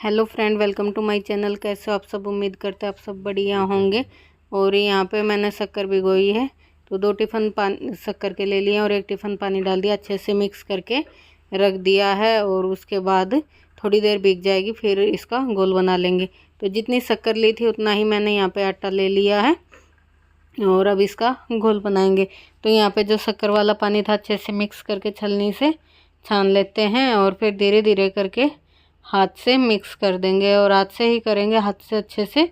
Hello friend, welcome to my channel. कैसे हो आप सब? उम्मीद करते हैं आप सब बढ़िया होंगे। और यहाँ पे मैंने शक्कर भिगोई है, तो 2 टिफ़िन पानी शक्कर के ले लिए और 1 टिफ़िन पानी डाल दिया, अच्छे से मिक्स करके रख दिया है। और उसके बाद थोड़ी देर भीग जाएगी, फिर इसका घोल बना लेंगे। तो जितनी शक्कर ली थी उतना ही मैंने यहाँ पे आटा ले लिया है और अब इसका घोल बनाएंगे। तो यहाँ पे जो शक्कर वाला पानी था अच्छे से मिक्स करके छलनी से छान लेते हैं और फिर धीरे धीरे करके हाथ से मिक्स कर देंगे। और हाथ से ही करेंगे, हाथ से अच्छे से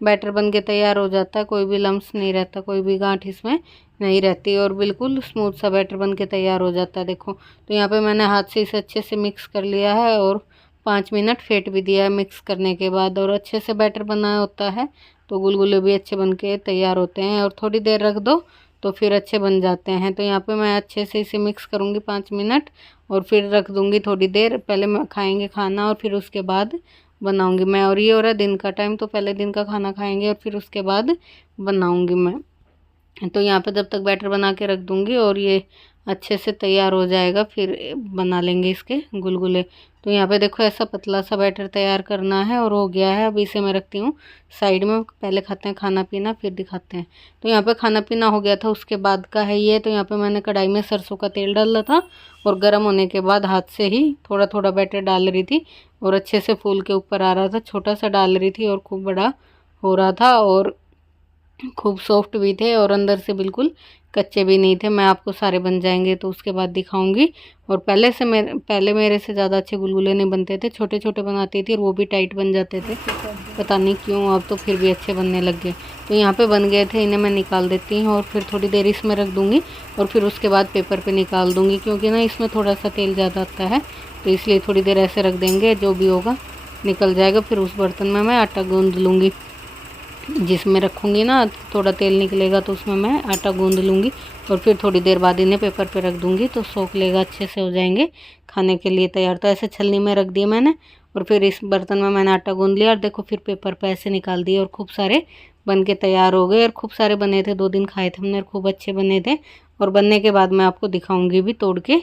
बैटर बन के तैयार हो जाता है। कोई भी लम्स नहीं रहता, कोई भी गांठ इसमें नहीं रहती और बिल्कुल स्मूथ सा बैटर बन के तैयार हो जाता है। देखो, तो यहाँ पे मैंने हाथ से इसे अच्छे से मिक्स कर लिया है और 5 मिनट फेंट भी दिया है मिक्स करने के बाद। और अच्छे से बैटर बना होता है तो गुलगुले भी अच्छे बन के तैयार होते हैं। और थोड़ी देर रख दो तो फिर अच्छे बन जाते हैं। तो यहाँ पे मैं अच्छे से इसे मिक्स करूँगी 5 मिनट और फिर रख दूँगी थोड़ी देर। पहले मैं खाएंगे खाना और फिर उसके बाद बनाऊँगी मैं। और ये हो रहा है दिन का टाइम, तो पहले दिन का खाना खाएंगे और फिर उसके बाद बनाऊँगी मैं। तो यहाँ पे जब तक बैटर बना के रख दूँगी और ये अच्छे से तैयार हो जाएगा फिर बना लेंगे इसके गुलगुले। तो यहाँ पे देखो, ऐसा पतला सा बैटर तैयार करना है और हो गया है। अब इसे मैं रखती हूँ साइड में, पहले खाते हैं खाना पीना फिर दिखाते हैं। तो यहाँ पे खाना पीना हो गया था, उसके बाद का है ये। तो यहाँ पे मैंने कढ़ाई में सरसों का तेल डाला था और गर्म होने के बाद हाथ से ही थोड़ा थोड़ा बैटर डाल रही थी और अच्छे से फूल के ऊपर आ रहा था। छोटा सा डाल रही थी और खूब बड़ा हो रहा था और खूब सॉफ्ट भी थे और अंदर से बिल्कुल कच्चे भी नहीं थे। मैं आपको सारे बन जाएंगे तो उसके बाद दिखाऊंगी। और पहले मेरे से ज़्यादा अच्छे गुलगुले नहीं बनते थे, छोटे छोटे बनाती थी और वो भी टाइट बन जाते थे, पता नहीं क्यों। अब तो फिर भी अच्छे बनने लग गए। तो यहाँ पे बन गए थे, इन्हें मैं निकाल देती हूँ और फिर थोड़ी देर इसमें रख दूँगी और फिर उसके बाद पेपर पर निकाल दूँगी, क्योंकि ना इसमें थोड़ा सा तेल ज़्यादा आता है, तो इसलिए थोड़ी देर ऐसे रख देंगे। जो भी होगा निकल जाएगा। फिर उस बर्तन में मैं आटा गूँध लूँगी, जिसमें रखूँगी ना थोड़ा तेल निकलेगा तो उसमें मैं आटा गूँध लूँगी और फिर थोड़ी देर बाद इन्हें पेपर पे रख दूँगी तो सोख लेगा, अच्छे से हो जाएंगे खाने के लिए तैयार। तो ऐसे छलनी में रख दिया मैंने और फिर इस बर्तन में मैंने आटा गूँध लिया और देखो फिर पेपर पे ऐसे निकाल दिए और खूब सारे बन के तैयार हो गए। और खूब सारे बने थे, 2 दिन खाए थे हमने और खूब अच्छे बने थे। और बनने के बाद मैं आपको दिखाऊँगी भी तोड़ के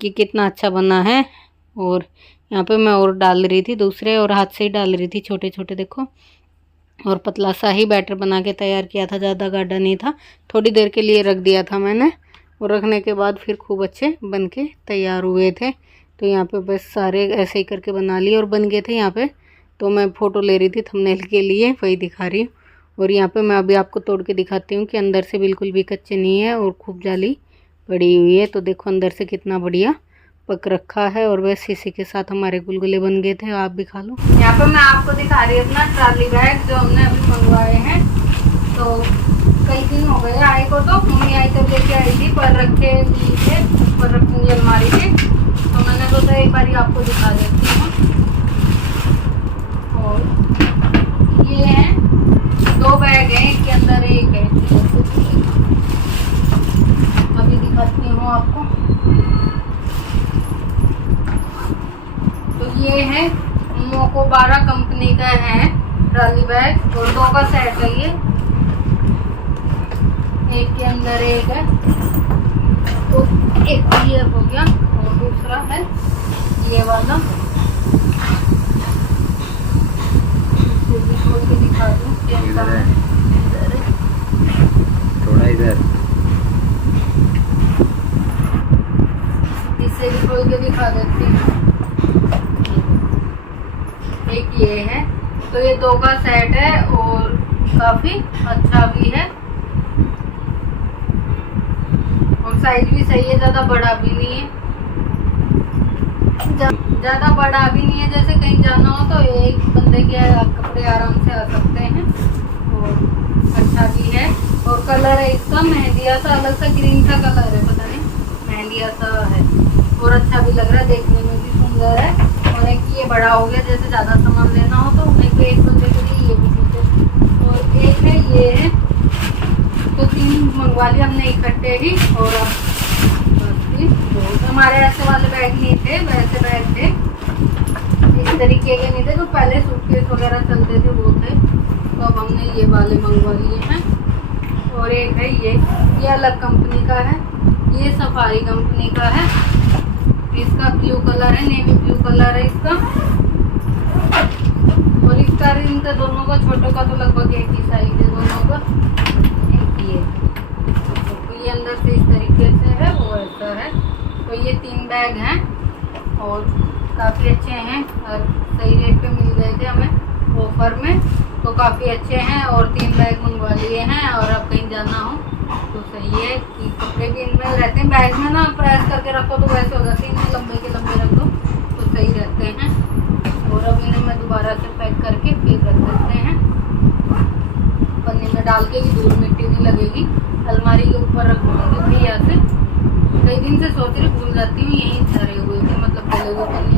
कि कितना अच्छा बना है। और यहाँ पर मैं और डाल रही थी दूसरे, और हाथ से ही डाल रही थी छोटे छोटे, देखो। और पतला सा ही बैटर बना के तैयार किया था, ज़्यादा गाढ़ा नहीं था। थोड़ी देर के लिए रख दिया था मैंने और रखने के बाद फिर खूब अच्छे बन के तैयार हुए थे। तो यहाँ पे बस सारे ऐसे ही करके बना लिए और बन गए थे यहाँ पे। तो मैं फ़ोटो ले रही थी थंबनेल के लिए, वही दिखा रही हूँ। और यहाँ पे मैं अभी आपको तोड़ के दिखाती हूँ कि अंदर से बिल्कुल भी कच्चे नहीं है और खूब जाली पड़ी हुई है। तो देखो अंदर से कितना बढ़िया पक रखा है। और बस इसी के साथ हमारे गुलगुले बन गए थे, आप भी खा लो। यहाँ पे मैं आपको दिखा रही हूँ अपना ट्रॉली बैग जो हमने अभी मंगवाए हैं। तो कई दिन हो गए आए को, तो मम्मी आई तब लेके आई थी, पर रखे थे ऊपर रखूँगी अलमारी पे। तो मैंने सोचा एक बार आपको दिखा देती हूँ। और ये है 2 बैग हैं, एक के अंदर एक है। अभी दिखाती हूँ आपको। तो ये है मोको 12 कंपनी का है ट्रॉली बैग और 2 का सेट है ये, एक के अंदर एक है। तो एक ये हो गया और दूसरा है ये वाला। इसको भी खोल के दिखा दूँ कैसा है। थोड़ा इधर, इसे भी खोल के दिखा देती हूँ। एक ये है, तो ये 2 का सेट है और काफी अच्छा भी है और साइज भी सही है, ज्यादा बड़ा भी नहीं है, ज्यादा बड़ा भी नहीं है। जैसे कहीं जाना हो तो एक बंदे के कपड़े आराम से आ सकते हैं और अच्छा भी है। और कलर है इसका मेहंदिया सा, अलग सा ग्रीन सा कलर है, पता नहीं मेहंदिया सा है और अच्छा भी लग रहा है, देखने में भी सुंदर है। और एक ये बड़ा हो गया, जैसे ज़्यादा सामान लेना हो तो एक बंदे के लिए ये भी ठीक है। और एक है ये है, तो 3 मंगवा लिए हमने इकट्ठे ही। और अब तो हमारे ऐसे वाले बैग नहीं थे, वैसे बैग थे, इस तरीके के नहीं थे जो पहले सूटकेस वगैरह चलते थे वो थे। तो अब हमने ये वाले मंगवा लिए हैं। और एक है ये अलग कंपनी का है, ये सफारी कंपनी का है। इसका ब्लू कलर है, नेवी ब्लू कलर है इसका। तो ये 3 बैग हैं और काफ़ी अच्छे हैं और सही रेट पे मिल गए थे हमें ऑफर में, तो काफ़ी अच्छे हैं। और 3 बैग मंगवा लिए हैं और अब कहीं जाना हो तो सही है कि कपड़े भी इनमें रहते हैं। बैग में ना प्रेस करके रखो तो वैसे हो जाते हैं, इन्हें लंबे के लंबे रख दो तो सही रहते हैं। और अब इन्हें मैं दोबारा से पैक करके फिर रख देते हैं पन्नी में डाल के, धूल मिट्टी नहीं लगेगी। अलमारी के ऊपर रख दूँगी भैया से। कई दिन से सोच रही, भूल जाती हूँ, यहीं धरे हुए थे, मतलब डले हुए पन्नी